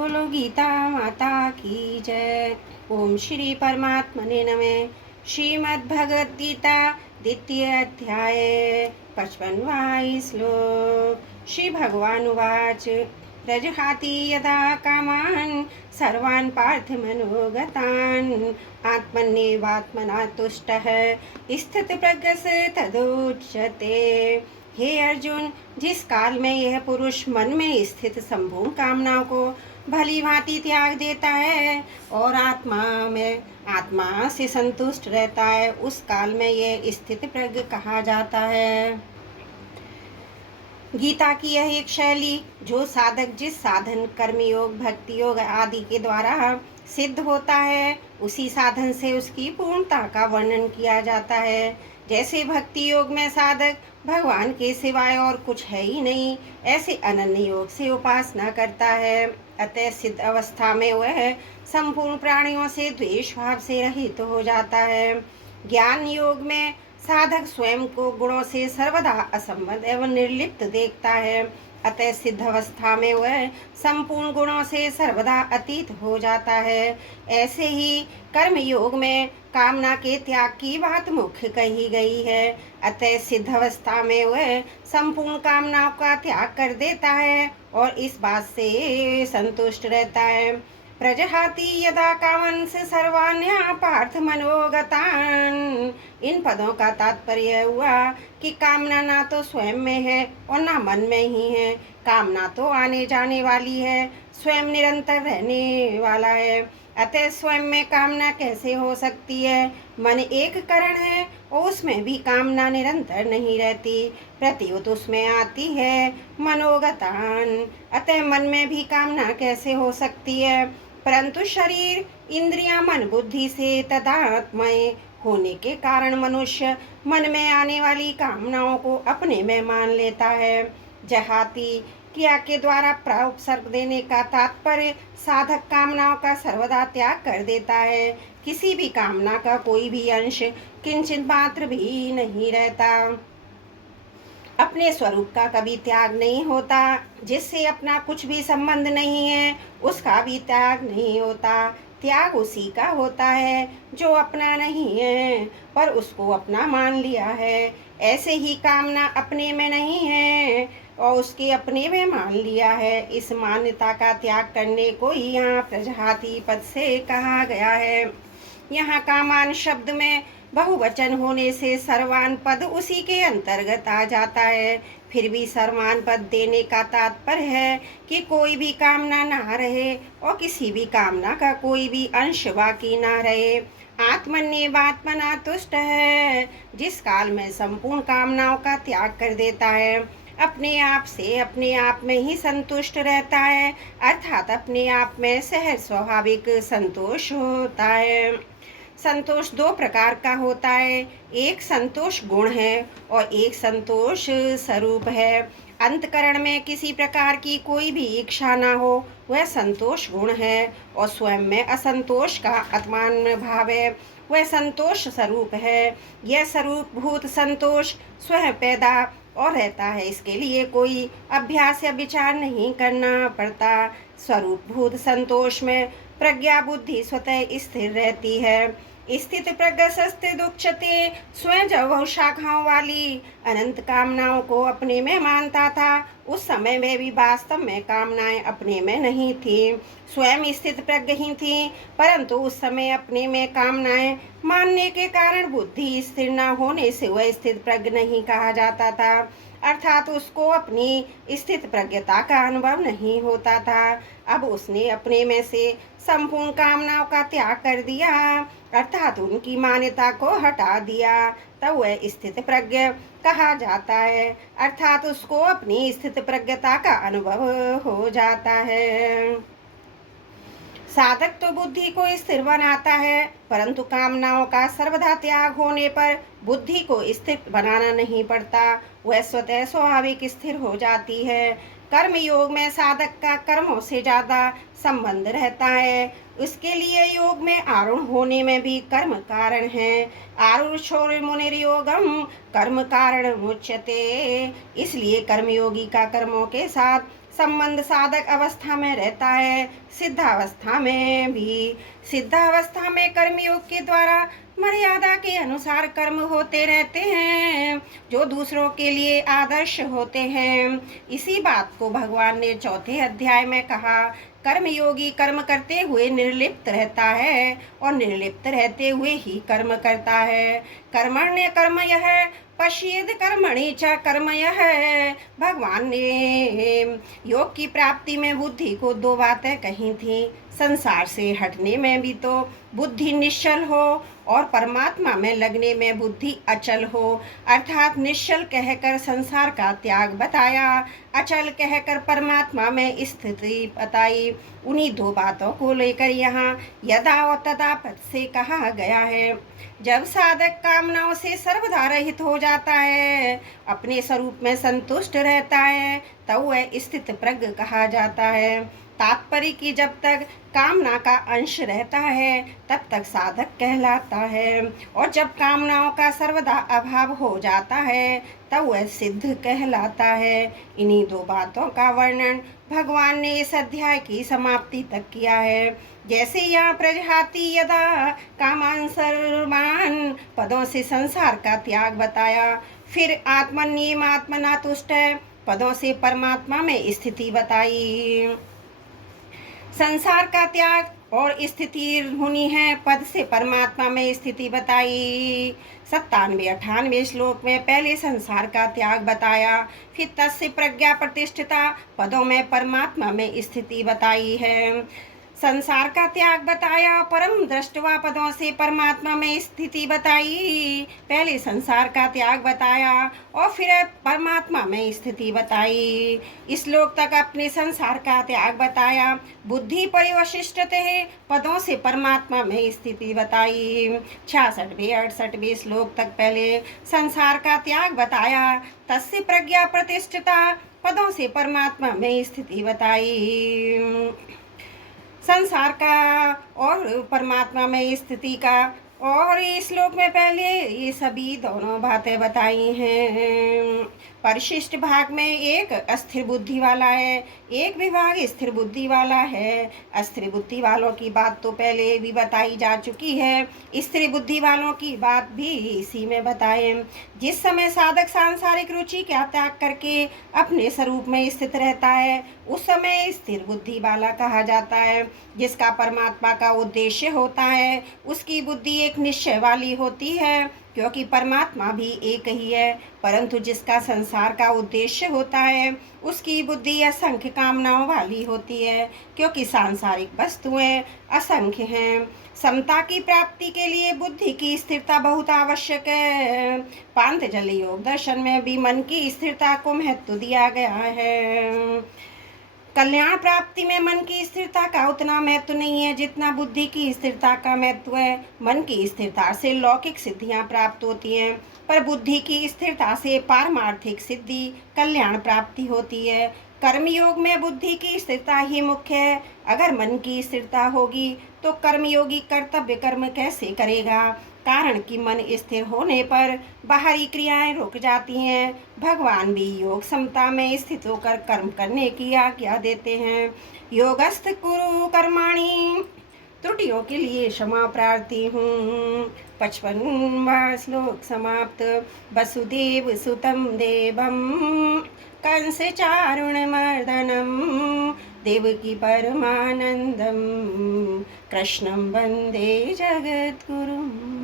बोलो गीता माता की जय। ओम श्री परमात्मने नमः। श्रीमद् भगवद गीता द्वितीय अध्याय 55वां श्लोक। श्री भगवान उवाच प्रजहाति यदा कामान् सर्वान् पार्थ मनोगतान् आत्मन्येवात्मना तुष्टः स्थितप्रज्ञः तदुच्यते। हे अर्जुन, जिस काल में यह पुरुष मन में स्थित संपूर्ण कामनाओं को भली भांति त्याग देता है और आत्मा से संतुष्ट रहता है, उस काल में यह स्थित प्रज्ञ कहा जाता है। गीता की यह एक शैली जो साधक जिस साधन कर्मयोग भक्ति योग आदि के द्वारा सिद्ध होता है, उसी साधन से उसकी पूर्णता का वर्णन किया जाता है। जैसे भक्ति योग में साधक भगवान के सिवाय और कुछ है ही नहीं, ऐसे अनन्य योग से उपासना करता है। अतः सिद्ध अवस्था में वह संपूर्ण प्राणियों से द्वेष भाव से रहित हो जाता है। ज्ञान योग में साधक स्वयं को गुणों से सर्वदा असंबद्ध एवं निर्लिप्त देखता है। अतः सिद्ध अवस्था में वह संपूर्ण गुणों से सर्वदा अतीत हो जाता है। ऐसे ही कर्म योग में कामना के त्याग की बात मुख्य कही गई है। अतः सिद्ध अवस्था में वह संपूर्ण कामनाओं का त्याग कर देता है और इस बात से संतुष्ट रहता है। प्रजहाति यदा कामंस सर्वान्या पार्थ मनोगतान्। इन पदों का तात्पर्य हुआ कि कामना ना तो स्वयं में है और ना मन में ही है। कामना तो आने जाने वाली है, स्वयं निरंतर रहने वाला है। अतः स्वयं में कामना कैसे हो सकती है? मन एक कारण है और उसमें भी कामना निरंतर नहीं रहती, प्रत्युत उसमें आती है मनोगतान। अतः मन में भी कामना कैसे हो सकती है? परंतु शरीर इंद्रियां मन बुद्धि से तदात्मय होने के कारण मनुष्य मन में आने वाली कामनाओं को अपने में मान लेता है। जहाती क्रिया के द्वारा प्रउपसर्ग देने का तात्पर्य साधक कामनाओं का सर्वदा त्याग कर देता है। किसी भी कामना का कोई भी अंश किंचित मात्र भी नहीं रहता। अपने स्वरूप का कभी त्याग नहीं होता। जिससे अपना कुछ भी संबंध नहीं है, उसका भी त्याग नहीं होता। त्याग उसी का होता है जो अपना नहीं है पर उसको अपना मान लिया है। ऐसे ही कामना अपने में नहीं है और उसके अपने में मान लिया है। इस मान्यता का त्याग करने को ही यहाँ प्रजहाति पद से कहा गया है। यहाँ कामान शब्द में बहुवचन होने से सर्वान पद उसी के अंतर्गत आ जाता है। फिर भी सर्वान पद देने का तात्पर्य है कि कोई भी कामना ना रहे और किसी भी कामना का कोई भी अंश बाकी ना रहे। आत्मन्येवात्मना तुष्ट है, जिस काल में संपूर्ण कामनाओं का त्याग कर देता है, अपने आप से अपने आप में ही संतुष्ट रहता है, अर्थात अपने आप में सहज स्वाभाविक संतोष होता है। संतोष दो प्रकार का होता है, एक संतोष गुण है और एक संतोष स्वरूप है। अंतकरण में किसी प्रकार की कोई भी इच्छा ना हो, वह संतोष गुण है और स्वयं में असंतोष का आत्मान भाव है, वह संतोष स्वरूप है। यह स्वरूप भूत संतोष स्वयं पैदा और रहता है, इसके लिए कोई अभ्यास या विचार नहीं करना पड़ता। स्वरूप भूत संतोष में प्रज्ञा बुद्धि स्वतः स्थिर रहती है। स्थित प्रज्ञस्थ दुक्षते, स्वयं जब वह शाखाओं वाली अनंत कामनाओं को अपने में मानता था, उस समय में भी वास्तव में कामनाएं अपने में नहीं थी, स्वयं स्थित प्रज्ञ ही थी। परंतु उस समय अपने में कामनाएं मानने के कारण बुद्धि स्थिर न होने से वह स्थित प्रज्ञ नहीं कहा जाता था, अर्थात उसको अपनी स्थित प्रज्ञता का अनुभव नहीं होता था। अब उसने अपने में से संपूर्ण कामनाओं का त्याग कर दिया, अर्थात उनकी मान्यता को हटा दिया, तब वह स्थित प्रज्ञ कहा जाता है, अर्थात उसको अपनी स्थित प्रज्ञता का अनुभव हो जाता है। साधक तो बुद्धि को स्थिर बनाता है, परंतु कामनाओं का सर्वदा त्याग होने पर बुद्धि को स्थिर बनाना नहीं पड़ता, वह स्वतः स्वाभाविक स्थिर हो जाती है। कर्म योग में साधक का कर्मों से ज्यादा संबंध रहता है, उसके लिए योग में आरूढ़ होने में भी कर्म कारण है। आरूढ़ मुनिर्योगम कर्म कारण मुच्यते, इसलिए कर्मयोगी का कर्मों के साथ संबंध साधक अवस्था में रहता है, सिद्धावस्था में भी। सिद्धावस्था में कर्मयोग के द्वारा मर्यादा के अनुसार कर्म होते रहते हैं, जो दूसरों के लिए आदर्श होते हैं। इसी बात को भगवान ने चौथे अध्याय में कहा, कर्मयोगी कर्म करते हुए निर्लिप्त रहता है और निर्लिप्त रहते हुए ही कर्म करता है। कर्मण्य कर्म यह पश्येद कर्मणि च कर्म यह। भगवान ने योग की प्राप्ति में बुद्धि को दो बातें कही थी, संसार से हटने में भी तो बुद्धि निश्चल हो और परमात्मा में लगने में बुद्धि अचल हो। अर्थात निश्चल कहकर संसार का त्याग बताया, अचल कहकर परमात्मा में स्थिति बताई। उन्हीं दो बातों को लेकर यहाँ यदा और तदा पद से कहा गया है। जब साधक कामनाओं से सर्वदा रहित हो जाता है, अपने स्वरूप में संतुष्ट रहता है, तब वह स्थित प्रज्ञ कहा जाता है। तात्पर्य कि जब तक कामना का अंश रहता है तब तक साधक कहलाता है, और जब कामनाओं का सर्वदा अभाव हो जाता है तब वह सिद्ध कहलाता है। इन्हीं दो बातों का वर्णन भगवान ने इस अध्याय की समाप्ति तक किया है। जैसे यहाँ प्रजहाति यदा कामान सर्वान पदों से संसार का त्याग बताया, फिर आत्मनियम आत्मना तुष्ट पदों से परमात्मा में स्थिति बताई। संसार का त्याग और स्थिति होनी है पद से परमात्मा में स्थिति बताई। 97-98 श्लोक में पहले संसार का त्याग बताया, फिर तस्य प्रज्ञा प्रतिष्ठिता पदों में परमात्मा में स्थिति बताई है। संसार का त्याग बताया, परम दृष्टवा पदों से परमात्मा में स्थिति बताई। पहले संसार का त्याग बताया और फिर परमात्मा में स्थिति बताई। इस श्लोक तक अपने संसार का त्याग बताया, बुद्धि परिवशिष्टते पदों से परमात्मा में स्थिति बताई। 66वें-68वें श्लोक तक पहले संसार का त्याग बताया, तस्य प्रज्ञा प्रतिष्ठिता पदों से परमात्मा में स्थिति बताई। संसार का और परमात्मा में स्थिति का और इस श्लोक में पहले ये सभी दोनों बातें बताई हैं। परिशिष्ट भाग में एक अस्थिर बुद्धि वाला है, एक विभाग स्थिर बुद्धि वाला है। अस्थिर बुद्धि वालों की बात तो पहले भी बताई जा चुकी है, स्थिर बुद्धि वालों की बात भी इसी में बताए। जिस समय साधक सांसारिक रुचि का त्याग करके अपने स्वरूप में स्थित रहता है, उस समय स्थिर बुद्धि वाला कहा जाता है। जिसका परमात्मा का उद्देश्य होता है, उसकी बुद्धि एक निश्चय वाली होती है, क्योंकि परमात्मा भी एक ही है। परंतु जिसका संसार का उद्देश्य होता है, उसकी बुद्धि असंख्य कामनाओं वाली होती है, क्योंकि सांसारिक वस्तुएं असंख्य हैं। समता की प्राप्ति के लिए बुद्धि की स्थिरता बहुत आवश्यक है। पांतजलि योग दर्शन में भी मन की स्थिरता को महत्व दिया गया है। कल्याण प्राप्ति में मन की स्थिरता का उतना महत्व नहीं है जितना बुद्धि की स्थिरता का महत्व है। मन की स्थिरता से लौकिक सिद्धियां प्राप्त होती हैं, पर बुद्धि की स्थिरता से पारमार्थिक सिद्धि कल्याण प्राप्ति होती है। कर्मयोग में बुद्धि की स्थिरता ही मुख्य है। अगर मन की स्थिरता होगी तो कर्मयोगी कर्तव्य कर्म कैसे करेगा? कारण कि मन स्थिर होने पर बाहरी क्रियाएं रुक जाती हैं। भगवान भी योग समता में स्थित होकर कर्म करने की आज्ञा देते हैं। योगस्थ कुरु कर्माणि। त्रुटियों के लिए क्षमा प्रार्थी हूँ। 55वां श्लोक समाप्त। वसुदेव सुतं देवं कंस चारुणमर्दनं देवकी परमानंदं कृष्णं वंदे जगद्गुरुम्।